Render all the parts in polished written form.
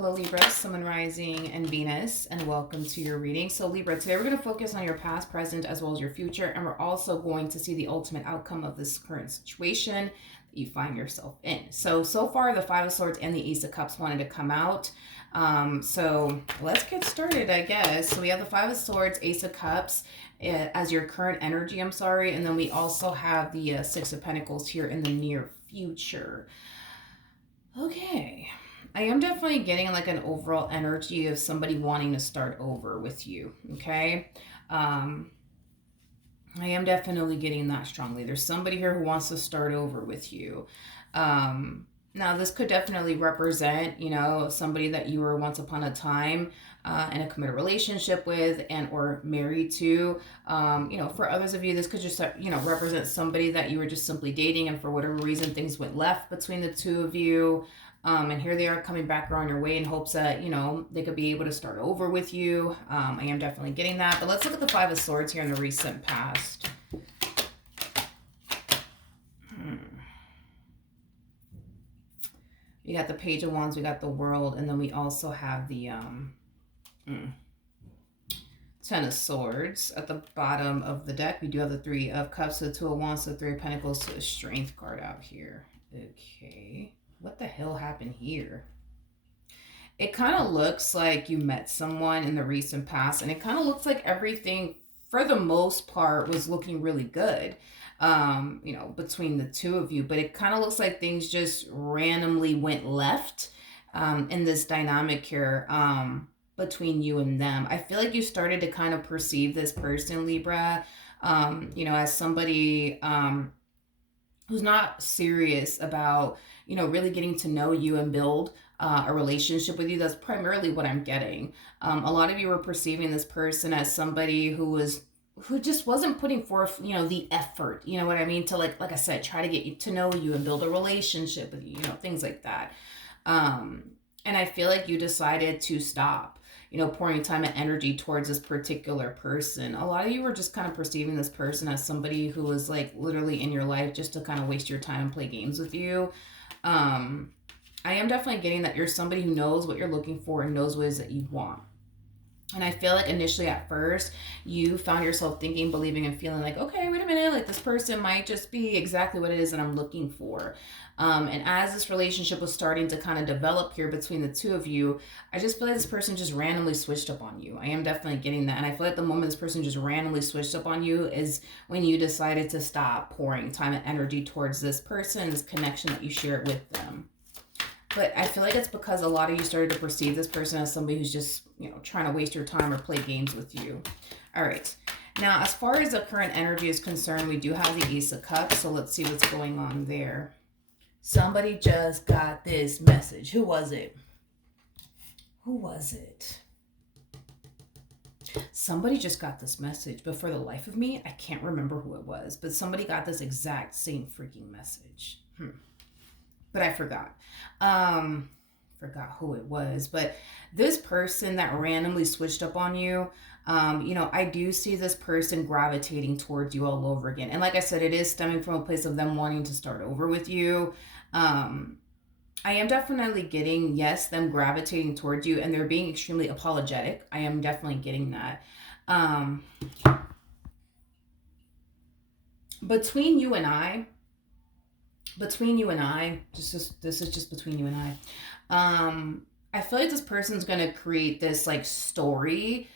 Hello Libra, Sun, Moon, Rising, and Venus, and welcome to your reading. So Libra, today we're going to focus on your past, present, as well as your future, and we're also going to see the ultimate outcome of this current situation that you find yourself in. So far the Five of Swords and the Ace of Cups wanted to come out. So let's get started, I guess. So we have the Five of Swords, Ace of Cups as your current energy, and then we also have the Six of Pentacles here in the near future. Okay. I am definitely getting like an overall energy of somebody wanting to start over with you, okay? I am definitely getting that strongly. There's somebody here who wants to start over with you. Now, this could definitely represent, somebody that you were once upon a time in a committed relationship with and or married to. For others of you, this could just, represent somebody that you were just simply dating and for whatever reason things went left between the two of you. And here they are coming back around your way in hopes that, they could be able to start over with you. I am definitely getting that. But let's look at the Five of Swords here in the recent past. We got the Page of Wands, we got the World, and then we also have the Ten of Swords at the bottom of the deck. We do have the Three of Cups, the Two of Wands, the Three of Pentacles, so the Strength card out here. Okay. What the hell happened here? It kind of looks like you met someone in the recent past, and it kind of looks like everything, for the most part, was looking really good, between the two of you. But it kind of looks like things just randomly went left in this dynamic here between you and them. I feel like you started to kind of perceive this person, Libra, as somebody who's not serious about, really getting to know you and build a relationship with you. That's primarily what I'm getting. A lot of you were perceiving this person as somebody who just wasn't putting forth, the effort, you know what I mean? To like I said, try to get you to know you and build a relationship with you, things like that. And I feel like you decided to stop, pouring time and energy towards this particular person. A lot of you were just kind of perceiving this person as somebody who was like literally in your life just to kind of waste your time and play games with you. I am definitely getting that you're somebody who knows what you're looking for and knows what it is that you want. And I feel like initially at first, you found yourself thinking, believing, and feeling like, okay, wait a minute, like this person might just be exactly what it is that I'm looking for. And as this relationship was starting to kind of develop here between the two of you, I just feel like this person just randomly switched up on you. I am definitely getting that. And I feel like the moment this person just randomly switched up on you is when you decided to stop pouring time and energy towards this person, this connection that you share with them. But I feel like it's because a lot of you started to perceive this person as somebody who's just, trying to waste your time or play games with you. All right. Now, as far as the current energy is concerned, we do have the Ace of Cups. So let's see what's going on there. Somebody just got this message. Who was it? Who was it? Somebody just got this message, but for the life of me, I can't remember who it was. But somebody got this exact same freaking message. But I forgot. Forgot who it was. But this person that randomly switched up on you, I do see this person gravitating towards you all over again. And like I said, it is stemming from a place of them wanting to start over with you. I am definitely getting, yes, them gravitating towards you, and they're being extremely apologetic. I am definitely getting that. Between you and I, this is just between you and I feel like this person's gonna create this like story.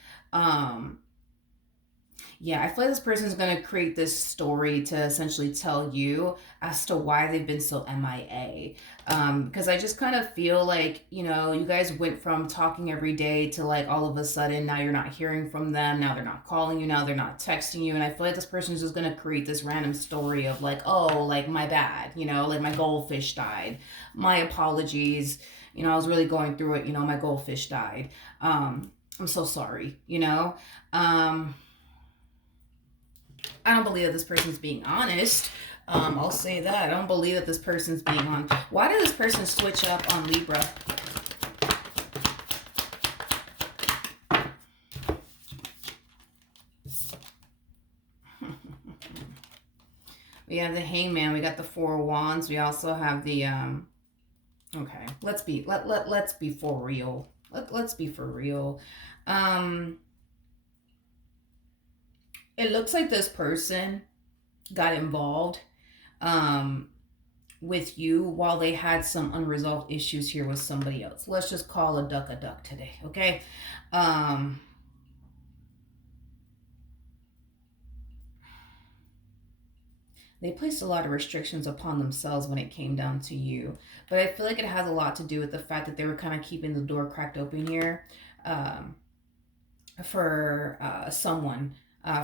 I feel like this person's going to create this story to essentially tell you as to why they've been so MIA. Because I just kind of feel like, you guys went from talking every day to like all of a sudden now you're not hearing from them. Now they're not calling you. Now they're not texting you. And I feel like this person's just going to create this random story of like, oh, like my bad, like my goldfish died. My apologies. I was really going through it. My goldfish died. I'm so sorry, I don't believe that this person's being honest. I'll say that. I don't believe that this person's being honest. Why did this person switch up on Libra? We have the Hangman. We got the Four of Wands. We also have the Okay, let's be for real. Let's be for real. Um, it looks like this person got involved um with you while they had some unresolved issues here with somebody else. Let's just call a duck today, okay? Um, they placed a lot of restrictions upon themselves when it came down to you. But I feel like it has a lot to do with the fact that they were kind of keeping the door cracked open here um, for someone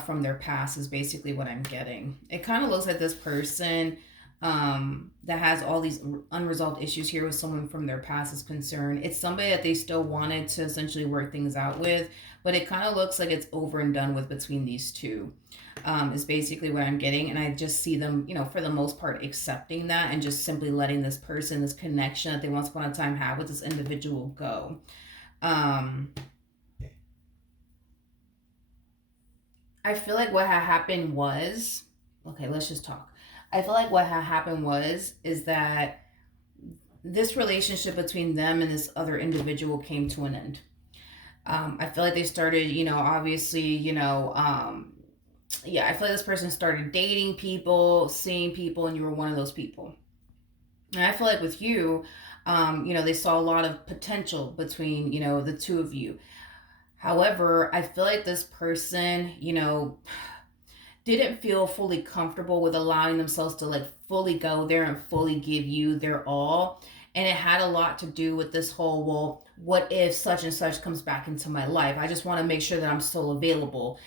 from their past, is basically what I'm getting. It kind of looks like this person that has all these unresolved issues here with someone from their past is concerned. It's somebody that they still wanted to essentially work things out with, but it kind of looks like it's over and done with between these two. Is basically what I'm getting. And I just see them, for the most part, accepting that and just simply letting this person, this connection that they once upon a time had with this individual go. I feel like what had happened was, okay, let's just talk. I feel like what had happened is that this relationship between them and this other individual came to an end. I feel like they started, obviously, yeah, I feel like this person started dating people, seeing people, and you were one of those people. And I feel like with you, they saw a lot of potential between, the two of you. However, I feel like this person, didn't feel fully comfortable with allowing themselves to like fully go there and fully give you their all. And it had a lot to do with this whole, well, what if such and such comes back into my life? I just want to make sure that I'm still available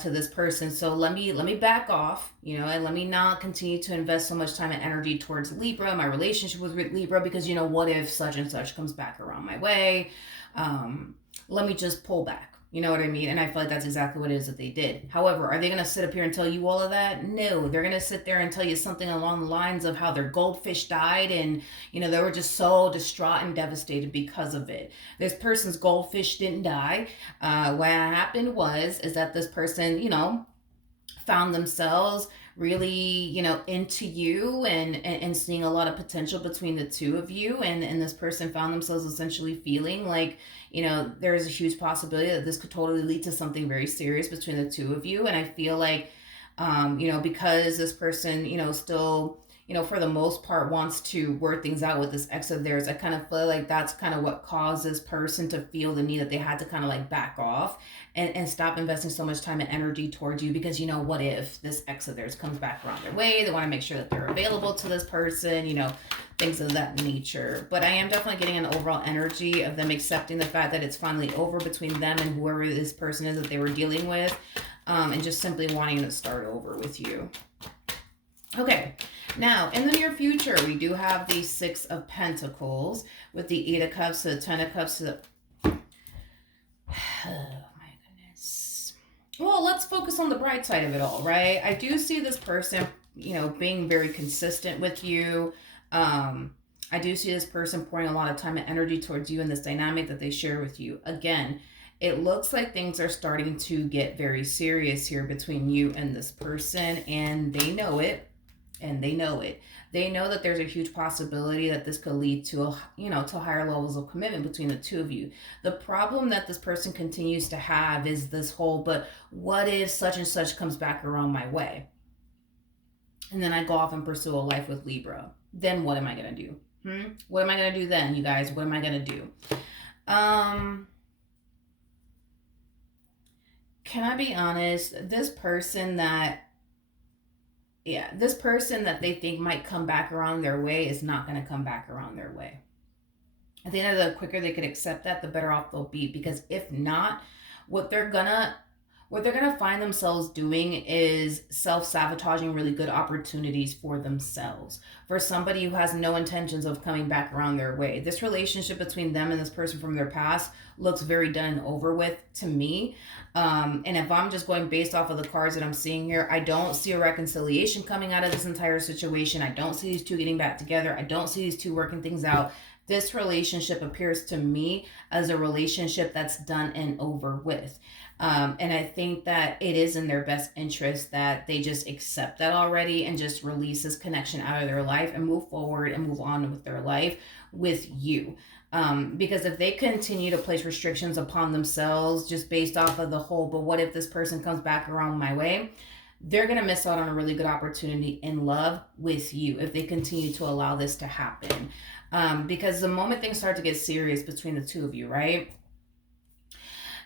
to this person. So let me back off, and let me not continue to invest so much time and energy towards Libra, my relationship with Libra, because what if such and such comes back around my way? Let me just pull back. You know what I mean? And I feel like that's exactly what it is that they did. However, are they going to sit up here and tell you all of that? No, they're going to sit there and tell you something along the lines of how their goldfish died and, they were just so distraught and devastated because of it. This person's goldfish didn't die. What happened is that this person, found themselves really, into you and seeing a lot of potential between the two of you. And this person found themselves essentially feeling like, there's a huge possibility that this could totally lead to something very serious between the two of you. And I feel like, because this person, still, for the most part wants to work things out with this ex of theirs, I kind of feel like that's kind of what caused this person to feel the need that they had to kind of like back off and stop investing so much time and energy towards you, because what if this ex of theirs comes back around their way? They want to make sure that they're available to this person, things of that nature. But I am definitely getting an overall energy of them accepting the fact that it's finally over between them and whoever this person is that they were dealing with, and just simply wanting to start over with you. Okay, now in the near future, we do have the Six of Pentacles with the Eight of Cups to the Ten of Cups to the... Oh my goodness. Well, let's focus on the bright side of it all, right? I do see this person, being very consistent with you. I do see this person pouring a lot of time and energy towards you in this dynamic that they share with you. Again, it looks like things are starting to get very serious here between you and this person, and they know it. And they know it. They know that there's a huge possibility that this could lead to to higher levels of commitment between the two of you. The problem that this person continues to have is this whole, but what if such and such comes back around my way? And then I go off and pursue a life with Libra. Then what am I going to do? What am I going to do then, you guys? What am I going to do? Can I be honest? This person that they think might come back around their way is not going to come back around their way. I think that the quicker they could accept that, the better off they'll be. Because if not, what they're gonna find themselves doing is self-sabotaging really good opportunities for themselves. For somebody who has no intentions of coming back around their way. This relationship between them and this person from their past looks very done and over with to me. And if I'm just going based off of the cards that I'm seeing here, I don't see a reconciliation coming out of this entire situation. I don't see these two getting back together. I don't see these two working things out. This relationship appears to me as a relationship that's done and over with. And I think that it is in their best interest that they just accept that already and just release this connection out of their life and move forward and move on with their life with you. Because if they continue to place restrictions upon themselves just based off of the whole, but what if this person comes back around my way? They're going to miss out on a really good opportunity in love with you if they continue to allow this to happen. Because the moment things start to get serious between the two of you, right?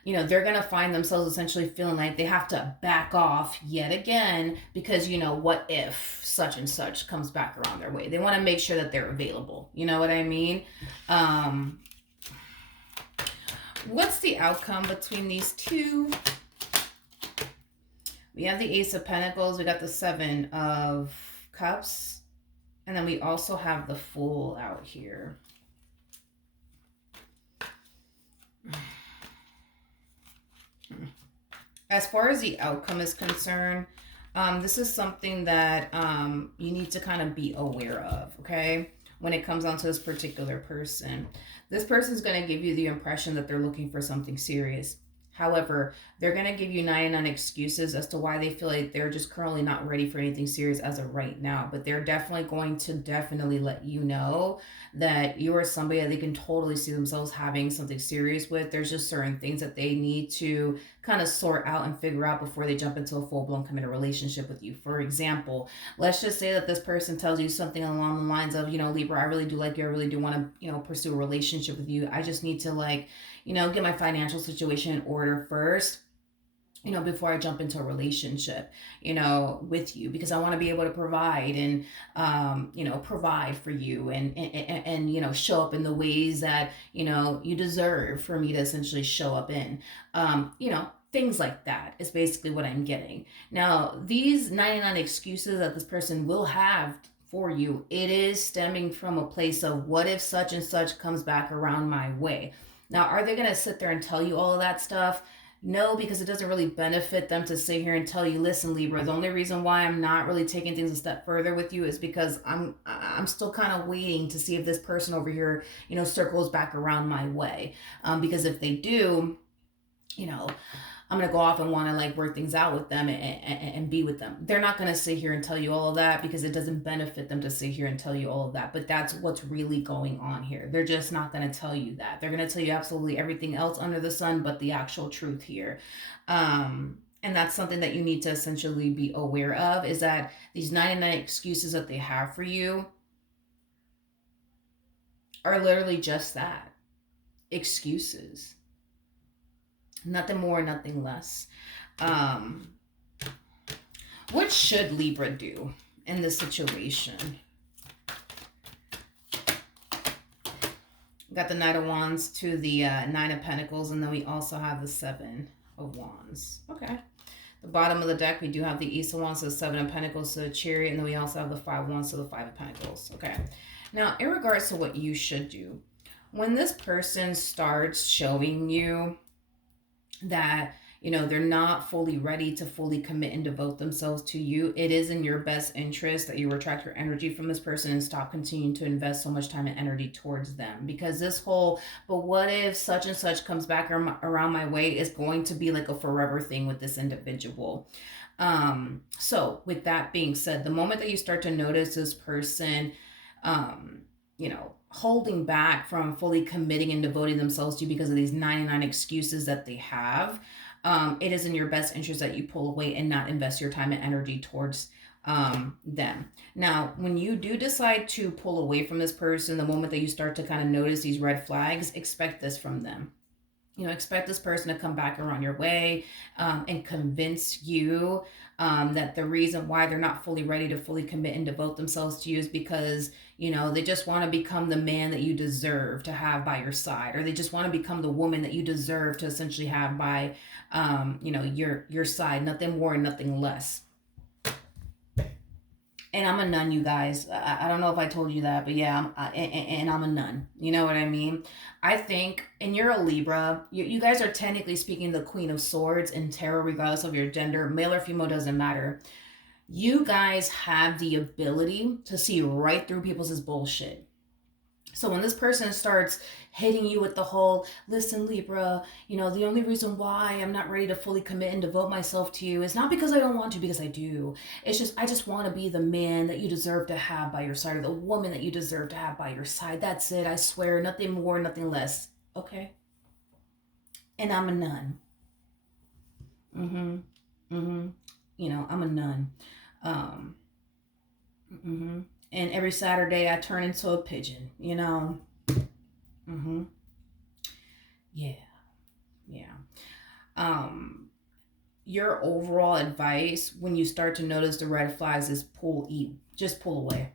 They're going to find themselves essentially feeling like they have to back off yet again because, what if such and such comes back around their way? They want to make sure that they're available. You know what I mean? What's the outcome between these two? We have the Ace of Pentacles. We got the Seven of Cups. And then we also have the Fool out here. As far as the outcome is concerned, this is something that you need to kind of be aware of, okay? When it comes down to this particular person. This person's going to give you the impression that they're looking for something serious. However, they're going to give you 99 excuses as to why they feel like they're just currently not ready for anything serious as of right now. But they're definitely going to let you know that you are somebody that they can totally see themselves having something serious with. There's just certain things that they need to kind of sort out and figure out before they jump into a full-blown committed relationship with you. For example, let's just say that this person tells you something along the lines of, Libra, I really do like you. I really do want to, pursue a relationship with you. I just need to get my financial situation in order first, before I jump into a relationship, with you, because I want to be able to provide and, provide for you and, show up in the ways that, you deserve for me to essentially show up in, things like that is basically what I'm getting. Now, these 99 excuses that this person will have for you, it is stemming from a place of what if such and such comes back around my way. Now, are they going to sit there and tell you all of that stuff? No, because it doesn't really benefit them to sit here and tell you, listen, Libra, the only reason why I'm not really taking things a step further with you is because I'm still kind of waiting to see if this person over here, circles back around my way. Because if they do, I'm going to go off and want to work things out with them and be with them. They're not going to sit here and tell you all of that because it doesn't benefit them to sit here and tell you all of that. But that's what's really going on here. They're just not going to tell you that. They're going to tell you absolutely everything else under the sun but the actual truth here. And that's something that you need to essentially be aware of, is that these 99 excuses that they have for you are literally just that. Excuses. Nothing more, nothing less. What should Libra do in this situation? Got the Knight of Wands to the Nine of Pentacles, and then we also have the Seven of Wands. Okay. The bottom of the deck, we do have the Ace of Wands to the Seven of Pentacles to the Chariot, and then we also have the Five of Wands to the Five of Pentacles. Okay. Now, in regards to what you should do, when this person starts showing you that, they're not fully ready to fully commit and devote themselves to you, it is in your best interest that you retract your energy from this person and stop continuing to invest so much time and energy towards them. Because this whole, but what if such and such comes back around my way, is going to be like a forever thing with this individual. So with that being said, the moment that you start to notice this person, holding back from fully committing and devoting themselves to you because of these 99 excuses that they have, it is in your best interest that you pull away and not invest your time and energy towards them. Now, when you do decide to pull away from this person, the moment that you start to kind of notice these red flags, expect this from them. Expect this person to come back around your way and convince you that the reason why they're not fully ready to fully commit and devote themselves to you is because, they just want to become the man that you deserve to have by your side, or they just want to become the woman that you deserve to essentially have by, your side. Nothing more and nothing less. And I'm a nun, you guys. I don't know if I told you that, but yeah, and I'm a nun. You know what I mean? I think, and you're a Libra, you guys are technically speaking the Queen of Swords in tarot, regardless of your gender. Male or female doesn't matter. You guys have the ability to see right through people's bullshit. So when this person starts hitting you with the whole, listen, Libra, the only reason why I'm not ready to fully commit and devote myself to you is not because I don't want to, because I do. It's just, I just want to be the man that you deserve to have by your side, or the woman that you deserve to have by your side. That's it. I swear, nothing more, nothing less. Okay. And I'm a nun. Mm-hmm. Mm-hmm. I'm a nun. Um, mm-hmm. And every Saturday I turn into a pigeon. Mm-hmm. Yeah. Yeah. Um, your overall advice when you start to notice the red flags is just pull away.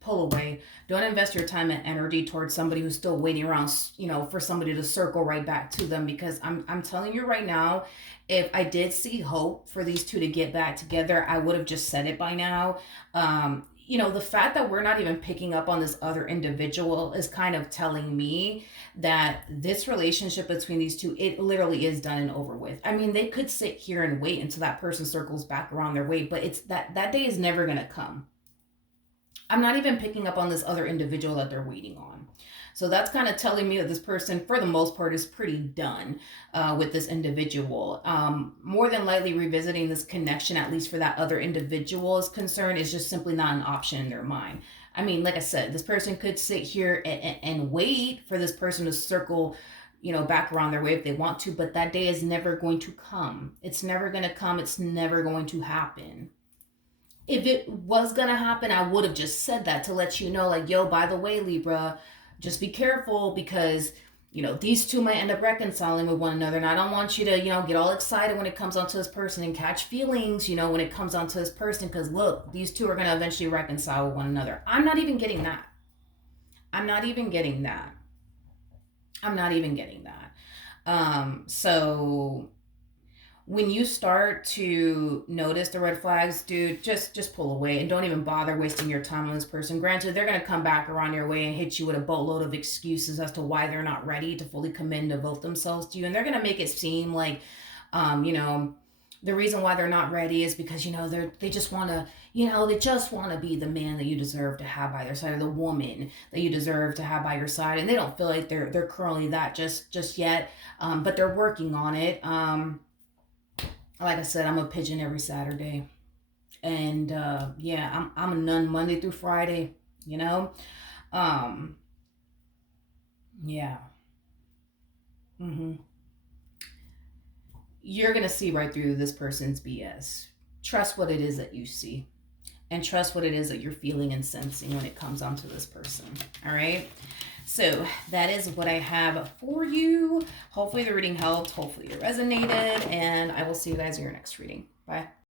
Pull away. Don't invest your time and energy towards somebody who's still waiting around, for somebody to circle right back to them, because I'm telling you right now, if I did see hope for these two to get back together, I would have just said it by now. The fact that we're not even picking up on this other individual is kind of telling me that this relationship between these two, it literally is done and over with. I mean, they could sit here and wait until that person circles back around their way, but it's that day is never going to come. I'm not even picking up on this other individual that they're waiting on. So that's kind of telling me that this person, for the most part, is pretty done with this individual. More than likely, revisiting this connection, at least for that other individual is concerned, is just simply not an option in their mind. I mean, like I said, this person could sit here and wait for this person to circle, back around their way if they want to, but that day is never going to come. It's never going to come. It's never going to happen. If it was gonna happen, I would have just said that to let you know, like, yo, by the way, Libra, just be careful, because these two might end up reconciling with one another, and I don't want you to get all excited when it comes onto this person and catch feelings when it comes onto this person, because look, these two are gonna eventually reconcile with one another. I'm not even getting that. I'm not even getting that. I'm not even getting that. So when you start to notice the red flags, dude, just pull away and don't even bother wasting your time on this person. Granted, they're gonna come back around your way and hit you with a boatload of excuses as to why they're not ready to fully commit and devote themselves to you, and they're gonna make it seem like, you know, the reason why they're not ready is because they just want to they just want to be the man that you deserve to have by their side, or the woman that you deserve to have by your side, and they don't feel like they're currently that just yet, but they're working on it. Like I said, I'm a pigeon every Saturday, and yeah, I'm a nun Monday through Friday. You know, um, yeah. hmm You're gonna see right through this person's BS. Trust what it is that you see, and trust what it is that you're feeling and sensing when it comes onto this person. All right. So that is what I have for you. Hopefully the reading helped. Hopefully it resonated, and I will see you guys in your next reading. Bye.